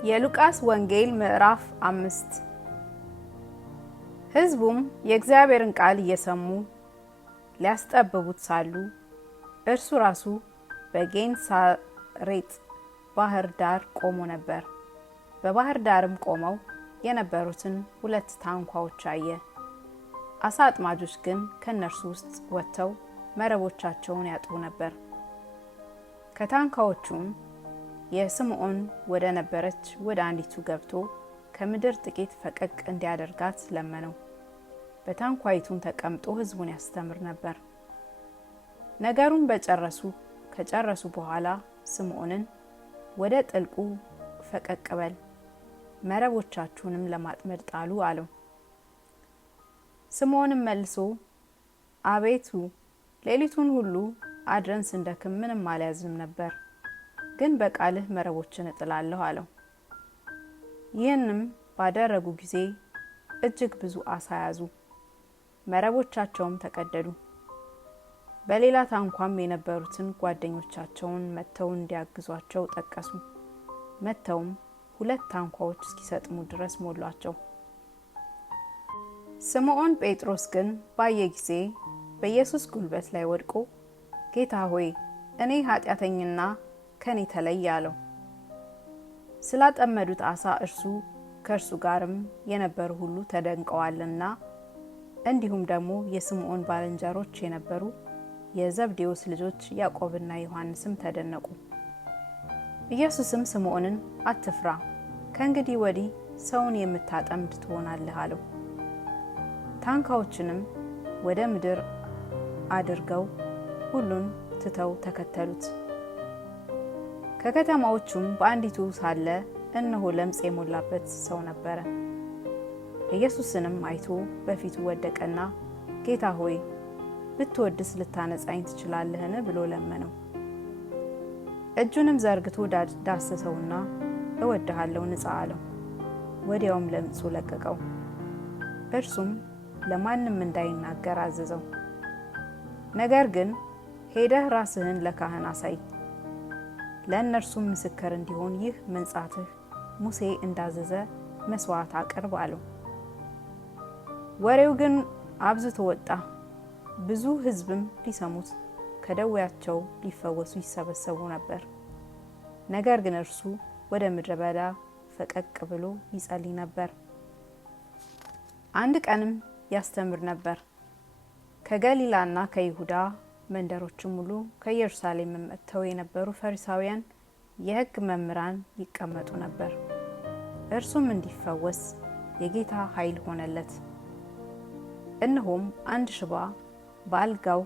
የሉቃስ ወንጌል ምዕራፍ 5። ሕዝቡም የእግዚአብሔርን ቃል እየሰሙ ሊያስጠብቡት ሳሉ እርሱ ራሱ በጌንሳሬጥ ባህር ዳር ቆሞ ነበር። በባህር ዳርም ቆመው የነበሩትን 2 ታንኳዎች አየ። አሳ አጥማጆች ግን ከነርሱ ውስጥ ወጥተው መረቦቻቸውን ያጥቡ ነበር። ከታንኳዎቹም የስምዖን ወደ ነበረች ወደ አንዲቱ ገብቶ ከምድር ጥቂት ፈቀቅ እንዲያደርጋት ለመነው። በታንኳይቱም ተቀምጦ ሕዝቡን ያስተምር ነበር። ነገሩን ከጨረሱ በኋላ ስምዖንን ወደ ጥልቁ ፈቀቅ በል፣ መረቦቻችሁንም ለማጥመድ ጣሉ አለው። ስምዖንም መልሶ አቤቱ ሌሊቱን ሁሉ አድረን ስንደክም ምንም አልያዝንም ነበር፣ ግን በቃልህ መረቦችን እጥላለሁ አለው። ይህንም ባደረጉ ጊዜ እጅግ ብዙ አሳ ያዙ፣ መረቦቻቸውም ተቀደዱ። በሌላ ታንኳም የነበሩትን ጓደኞቻቸውን መጥተው እንዲያግዟቸው ጠቀሱ። መጥተውም 2 ታንኳዎች እስኪሰጥሙ ድረስ ሞሏቸው። ስምዖን ጴጥሮስ ግን ባየ ጊዜ በኢየሱስ ጉልበት ላይ ወድቆ ጌታ ሆይ እኔ ኃጢአተኛና ከኔ ተለይ አለው። ስላጠመዱት አሳ ከእርሱ ጋርም የነበሩ ሁሉ ተደንቀዋልና፣ እንዲሁም ደግሞ የስምዖን ባልንጀሮች የነበሩ የዘብዴዎስ ልጆች ያዕቆብና ዮሐንስም ተደነቁ። ኢየሱስም ስምዖንን አትፍራ፣ ከእንግዲህ ወዲህ ሰውን የምታጠምድ ትሆናለህ አለው። ታንኳዎችንም ወደ ምድር አድርገው ሁሉን ትተው ተከተሉት። ከከተማዎቹም በአንዲቱ ሳለ እነሆ ለምጽ የሞላበት ሰው ነበረ። ኢየሱስንም አይቶ በፊቱ ወደቀና ጌታ ሆይ ብትወድስ ልታነጻኝ ትችላለህን ብሎ ለመነው። እጁንም ዘርግቶ ዳሰሰውና እወድሃለሁ ንጻ አለው። ወዲያውም ለምጹ ለቀቀው። እርሱም ለማንም እንዳይናገር አዘዘው። ነገር ግን ሄደህ ራስህን ለካህን አሳይ፣ ለእነርሱም ምስክር እንዲሆን ይህ መንጻትህ ሙሴ እንዳዘዘ መስዋዕት አቅርብ አለው። ወሬው ግን አብዝቶ ወጣ። ብዙ ሕዝብም ሊሰሙት ከደዌያቸው ሊፈወሱ ይሰበሰቡ ነበር። ነገር ግን እርሱ ወደ ምድረ በዳ ፈቀቅ ብሎ ይጸልይ ነበር። አንድ ቀንም ያስተምር ነበር። ከገሊላና ከይሁዳ መንደሮችም ሁሉ ከኢየሩሳሌም መጥተው የነበሩ ፈሪሳውያን የሕግ መምህራን ይቀመጡ ነበር። እርሱም እንዲፈወስ የጌታ ኃይል ሆነለት። እነሆም አንድ ሽባ በአልጋው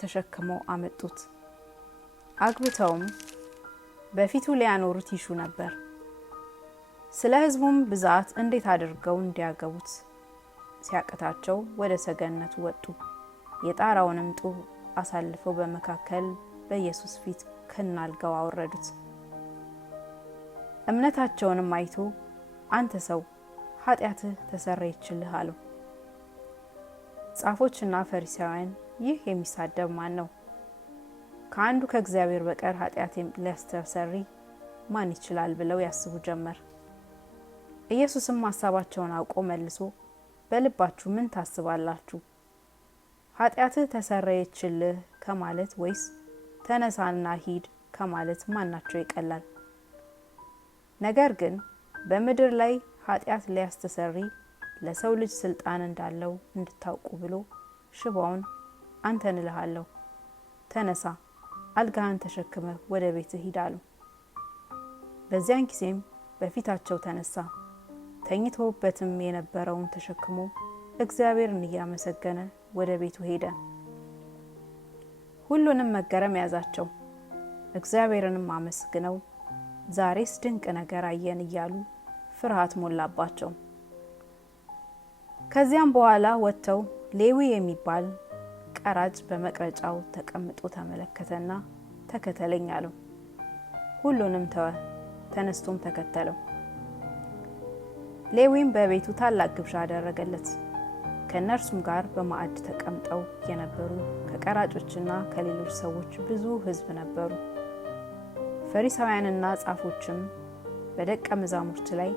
ተሸክመው አመጡት። አግብተውም በፊቱ ሊያኖሩት ይሹ ነበር። ስለ ሕዝቡም ብዛት እንዴት አድርገው እንዲያገቡት ሲያቅታቸው ወደ ሰገነቱ ወጡ። የጣራውንም ጡብ አሳልፈው በመካከል በኢየሱስ ፊት ከናልጋው አወረዱት። እምነታቸውንም አይቶ አንተ ሰው ኃጢአትህ ተሰረየችልህ አለው። ጻፎችና ፈሪሳውያን ይህ የሚሳደብ ማን ነው? ከአንዱ ከእግዚአብሔር በቀር ኃጢአት ሊያስተሰርይ ማን ይችላል ብለው ያስቡ ጀመር። ኢየሱስም ሐሳባቸውን አውቆ መልሶ በልባችሁ ምን ታስባላችሁ? ኃጢአትህ ተሰረየችልህ ከማለት ወይስ ተነሳና ሂድ ከማለት ማናቸው ይቀላል? ነገር ግን በምድር ላይ ኃጢአት ሊያስተሰርይ ለሰው ልጅ ስልጣን እንዳለው እንድታውቁ ብሎ ሽባውን አንተን እልሃለሁ ተነሳ፣ አልጋህን ተሸክመ ወደ ቤትህ ሂድ አለው። በዚያን ጊዜም በፊታቸው ተነሳ፣ ተኝቶበትም የነበረውን ተሸክሞ እግዚአብሔርን እያመሰገነ ወደ ቤቱ ሄደ። ሁሉንም መገረም ያዛቸው። እግዚአብሔርንም አመስግነው ዛሬስ ድንቅ ነገር አየን እያሉ ፍርሃት ሞላባቸው። ከዚያም በኋላ ወጥተው ሌዊ የሚባል ቀራጭ በመቅረጫው ተቀምጦ ተመለከተና ተከተለኝ አለው። ሁሉንም ተወ፣ ተነስቶም ተከተለው። ሌዊም በቤቱ ታላቅ ግብዣ አደረገለት። ከእነርሱም ጋር በማዕድ ተቀምጠው የነበሩ ከቀራጮችና ከሌሎች ሰዎች ብዙ ሕዝብ ነበሩ። ፈሪሳውያንና ጻፎችም በደቀ መዛሙርት ላይ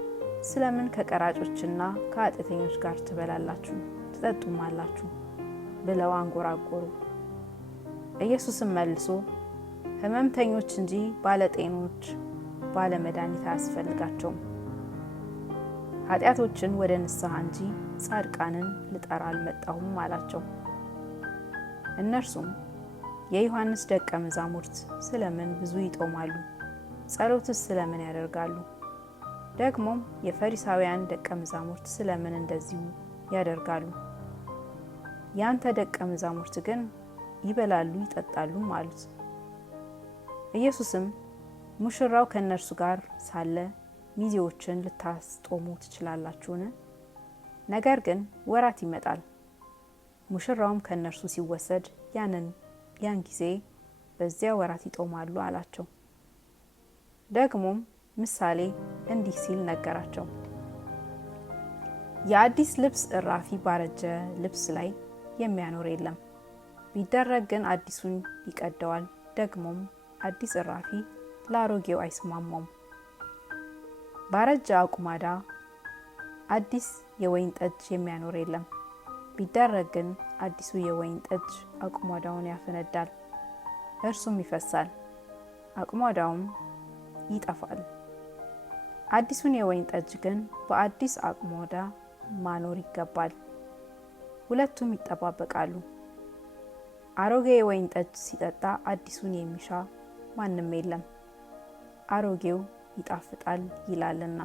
ስለምን ከቀራጮችና ከኃጢአተኞች ጋር ትበላላችሁ ትጠጡማላችሁ ብለው አንጎራጎሩ። ኢየሱስም መልሶ ሕመምተኞች እንጂ ባለጤኖች ባለመድኃኒት አያስፈልጋቸውም፣ ኃጢአቶችን ወደ ንስሐ እንጂ ጻድቃንን ልጠራ አልመጣሁም አላቸው። እነርሱም የዮሐንስ ደቀ መዛሙርት ስለምን ብዙ ይጦማሉ፣ ጸሎትስ ስለምን ያደርጋሉ? ደግሞም የፈሪሳውያን ደቀ መዛሙርት ስለምን እንደዚሁ ያደርጋሉ? ያንተ ደቀ መዛሙርት ግን ይበላሉ ይጠጣሉም አሉት። ኢየሱስም ሙሽራው ከእነርሱ ጋር ሳለ ሚዜዎችን ልታስጦሙ ትችላላችሁን? ነገር ግን ወራት ይመጣል፣ ሙሽራውም ከእነርሱ ሲወሰድ ያን ጊዜ በዚያ ወራት ይጦማሉ አላቸው። ደግሞም ምሳሌ እንዲህ ሲል ነገራቸው። የአዲስ ልብስ እራፊ ባረጀ ልብስ ላይ የሚያኖር የለም፣ ቢደረግ ግን አዲሱን ይቀደዋል፣ ደግሞም አዲስ እራፊ ለአሮጌው አይስማማም። ባረጀ አቁማዳ አዲስ የወይን ጠጅ የሚያኖር የለም፣ ቢደረግ ግን አዲሱ የወይን ጠጅ አቁማዳውን ያፈነዳል፣ እርሱም ይፈሳል፣ አቁማዳውም ይጠፋል። አዲሱን የወይን ጠጅ ግን በአዲስ አቁማዳ ማኖር ይገባል፣ ሁለቱም ይጠባበቃሉ። አሮጌ የወይን ጠጅ ሲጠጣ አዲሱን የሚሻ ማንም የለም፣ አሮጌው ይጣፍጣል ይላልና።